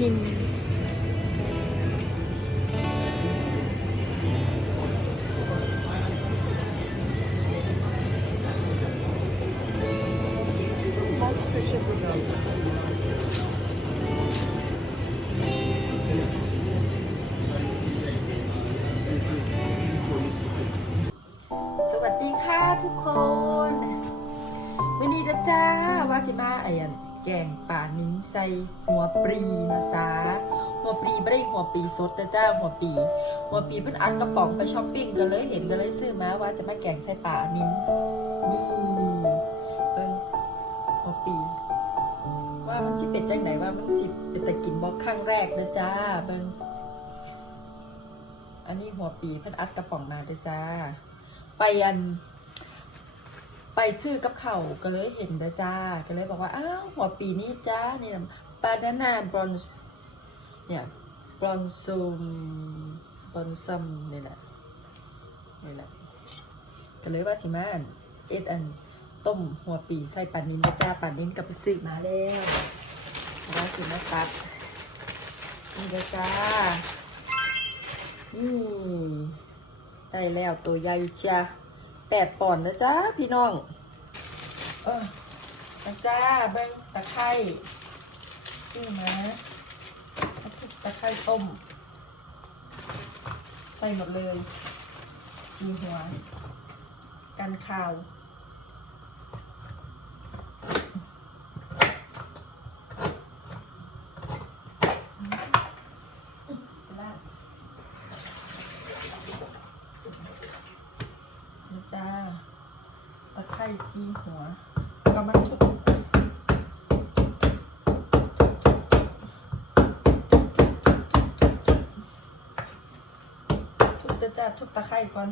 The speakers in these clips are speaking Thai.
นินสวัสดีค่ะทุกคนวันนี้นะจ้าว่าสิมาไอ้อัน แกงป่านิ้นใส่หัวปรีนะจ๊ะหัวปรีไม่ได้หัวปีสดนะจ้าหัวปี หัวปีเพิ่นอัดกระป๋องไปช้อปปิ้งก็เลยเห็นก็เลยซื้อมาว่าจะมาแกงใส่ป่านิ้นนี่เบิ่งหัวปี ว่ามันสิเป็นจังไหนว่ามันสิเป็นตะกินบอกครั้งแรกนะจ้าเบิ่งอันนี้หัวปีเพิ่นอัดกระป๋องมาเด้อจ้า ไปอัน ไปซื้อกับเขาก็เลยเห็นเด้อจ้า ก็เลยบอกว่า อ้าวหัวปีนี้จ้านี่นะบานาน่าบรอนซ์เนี่ยบรอนซูมบรอนซัมนี่แหละนี่แหละก็เลยว่าสิมานเอ็ดอันต้มหัวปีใส่ปลานิ้นนะจ้าปลานินกับซื้อมาแล้วแล้วสิมาตัดนี่เด้อจ้านี่ได้แล้วตัวใหญ่เชีย แปดปอนด์นะจ๊ะพี่น้องเออนะจ้าเบิ้งตะไคร้นี่นะตะไคร้ต้ม ใส่หมดเลยซีหัว กันข่าว ลาด นี่จ้าตะไคร้ ซีหัวก็มาทุบทุบตะจ้าทุบตะไคร้ก่อน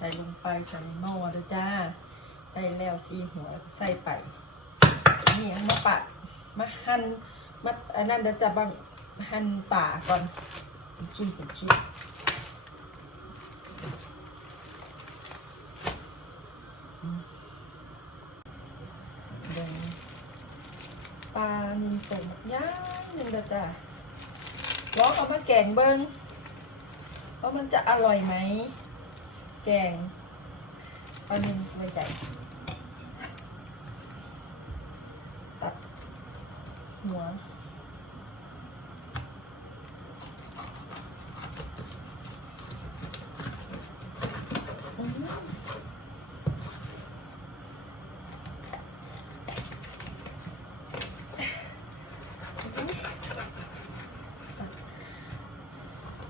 ใส่ลงไปใส่หม้อด้วยจ้า ได้แล้วซีหัวใส่ไปนี่มาปะมาหั่น มาอันนั้นเดี๋ยวจะบังหั่นป่าก่อนเป็นชิ้นเป็นชิ้นอืมปลานินต้มย่างหนึงเดี๋ยวจะลองเอามาแกงเบิ้งว่ามันจะอร่อยไหม แกงปลานินไม่ใจ หัวอื้อหือ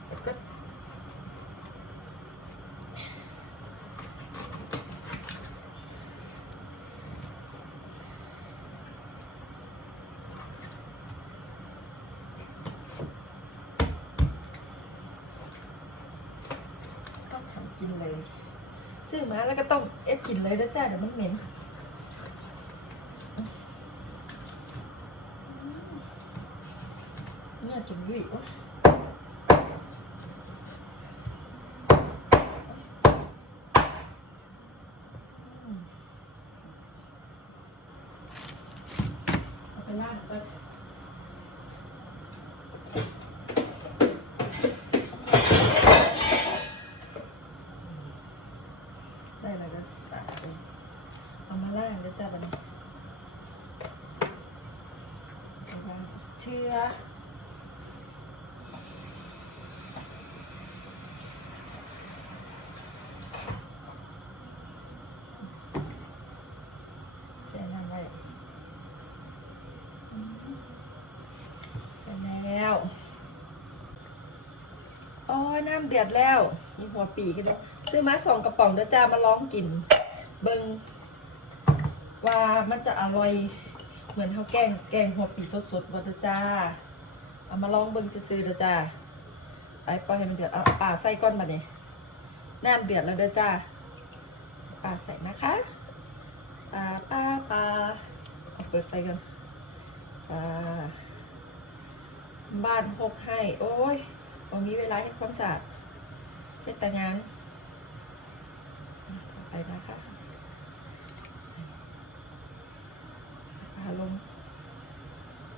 แล้วก็ กินเลยซื้อมาแล้วก็ต้องเอ็ดกินเลยนะจ้าเดี๋ยวมันเหม็นเนี่ยจุ่มยุ่ยวะอืมเอาไปล่าง ก่อนได้แล้วก็ตัดไปเอามาล่างแล้วจ้าบันเอาวาเชื่อเสียน้ำไว้อืมเสร็จแล้วอ้ยน้ำเดือดแล้วมีหัวปีกันด้ว ซื้อมาสองกระป๋องเด้อจ้ามาลองกิน เบิงว่ามันจะอร่อย เหมือนข้าวแกงแกงหัวปีสดๆว่าเด้อจ้า เอามาลองเบิงซื้อๆเด้อจ้าไปปล่อยให้มันเดือดเอาป่าใส่ก้อนมาเนี่ยน้ำเดือดแล้วเด้อจ้าป่าใส่นะคะปลาปลาปลาเปิดไฟกันปลาบ้านหกให้ โอ้ยวันนี้เวลาให้ความสะอาดเป็นแต่งาน ไปนะคะอาลง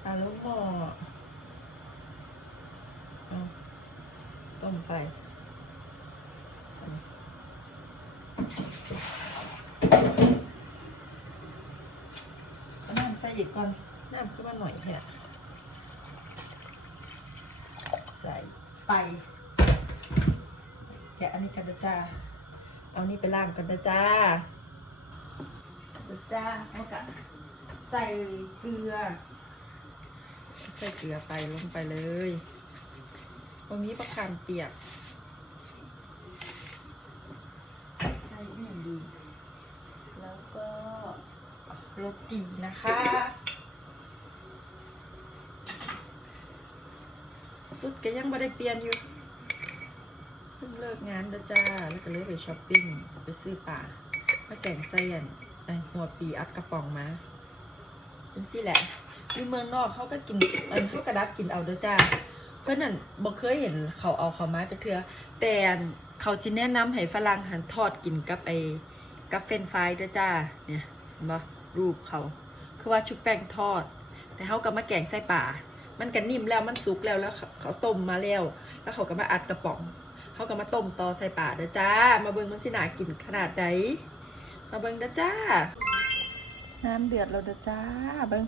อาลงหม้อเอาต้มไปน้ำใส่อีกก่อน น้ำขึ้นมาหน่อยแค่ยใส่ไปแกะอันนี้กันนะจ้า เอานี่ไปล้างกันนะจ้านะจ้าเอากะใส่เกลือ ใส่เกลือไปลงไปเลยตรงนี้ประคามเปียก ใส่นี่ดี แล้วก็โรตีนะคะ สุดก็ยังไม่ได้เปลี่ยนอยู่เพิ่งเลิกงานแล้วจ้า แล้วก็เลยไปช้อปปิ้ง ไปซื้อป่ามาแกงไส้อันไอ้หัวปีอัดกระป๋องมาจังสิแหละอยู่เมืองนอกเขาก็กินอันเขากระดักกินเอาเด้อจ้า เพื่อนนั่นบอกเคยเห็นเขาเอาเขามาจะเทือแต่เขาสิแนะนำให้ฝรั่งหันทอดกินกับไอ้กับเฟรนฟรายเด้อจ้า เนี่ยเห็นบ่รูปเขา คือว่าชุบแป้งทอด แต่เขาก็มาแกงไส้ป่า มันก็นิ่มแล้วมันสุกแล้วแล้วเขาต้มมาแล้ว แล้วเขาก็มาอัดกระป๋อง เขาก็มาต้มต่อใส่ป่าเด้อจ้า มาเบิ่งมันสินากินขนาดใดมาเบิ่งเด้อจ้า น้ำเดือดแล้วเด้อจ้า เบิ่ง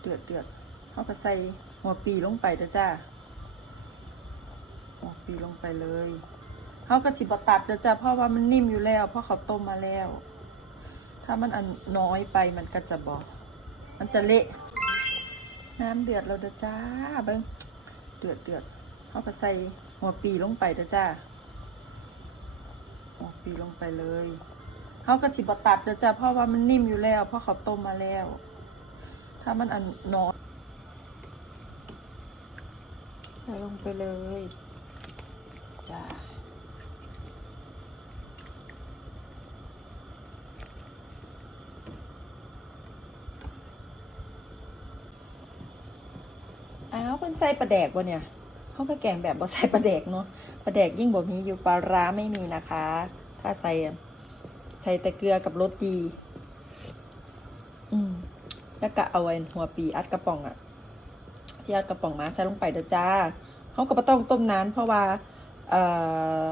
เดือดเดือดเขาก็ใส่หัวปีลงไปเด้อจ้าหัวปีลงไปเลยเขาก็สิบตัดเด้อจ้าเพราะว่ามันนิ่มอยู่แล้วเพราะเขาต้มมาแล้ว ถ้ามันอันน้อยไปมันก็จะบอก มันจะเละ น้ำเดือดแล้วเด้อจ้า เบิ่งเดือดเดือดเขาก็ใส่ หัวปีลงไปเด้อจ้าหัวปีลงไปเลยเขาก็สิบตัดเด้อจ้าเพราะว่ามันนิ่มอยู่แล้ว เพราะเขาต้มมาแล้ว ถ้ามันอันน้อยใส่ลงไปเลยจ้าอ้าวเพิ่นใส่ปลาแดกวะเนี่ย ขาก็แกงแบบบ่ใส่ปลาแดกเนาะปลาแดกยิ่งบ่มีอยู่ปลาร้าไม่มีนะคะ ถ้าใส่ใส่แต่เกลือกับรสดี อืมแล้วก็เอาไว้หัวปีอัดกระป๋องอะที่อัดกระป๋องมาใส่ลงไปเด้อจ้าเขาก็บ่ต้องต้มนานเพราะว่า เอ่อ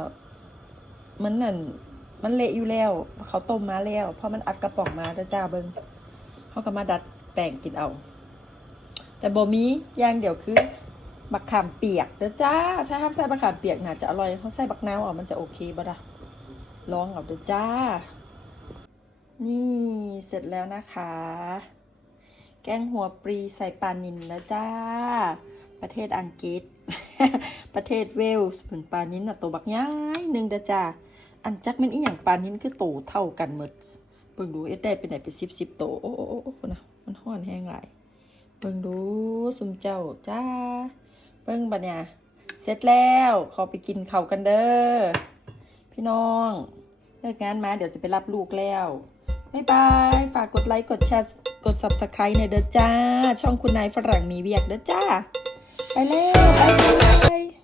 มันนั่นมันเละอยู่แล้ว เขาต้มมาแล้วเพราะมันอัดกระป๋องมาเด้อจ้าเบิ่งเขาก็มาดัดแป้งกินเอา แต่บ่มีอย่างเดียวคือ บักขามเปียกเด้อจ้า ถ้าห้ามใส่บักขามเปียกน่าจะอร่อยเขาใส่บักนาวอะมันจะโอเคบ่ล่ะลองเอาเด้อจ้า นี่เสร็จแล้วนะคะ แกงหัวปรีใส่ปลานินแล้วจ้า ประเทศอังกฤษ ประเทศเวลส์ผลปลานินน่ะโตบักย้ายหนึ่งเด้อจ้า อันจักม่นอีหยังปลานินคือโตเท่ากันหมดเบิ่งดูเอ็ดได้เป็นไหนเป็นสิบสิบโตโอ้โอ้โอ้นะมันห้อนแห้งหลายเบิ่งดูสุมเจ้าจ้า เบิ่งบัดเนี่ยเสร็จแล้วขอไปกินข่าวกันเด้อพี่น้องเลิกงานมาเดี๋ยวจะไปรับลูกแล้วบ๊ายบายฝากกดไลค์กดแชร์กด subscribe หน่ยเด้อจ้า ช่องคุณนายฝรั่งมีเวียกเด้อจ้า ไปแล้ว บ๊ายบาย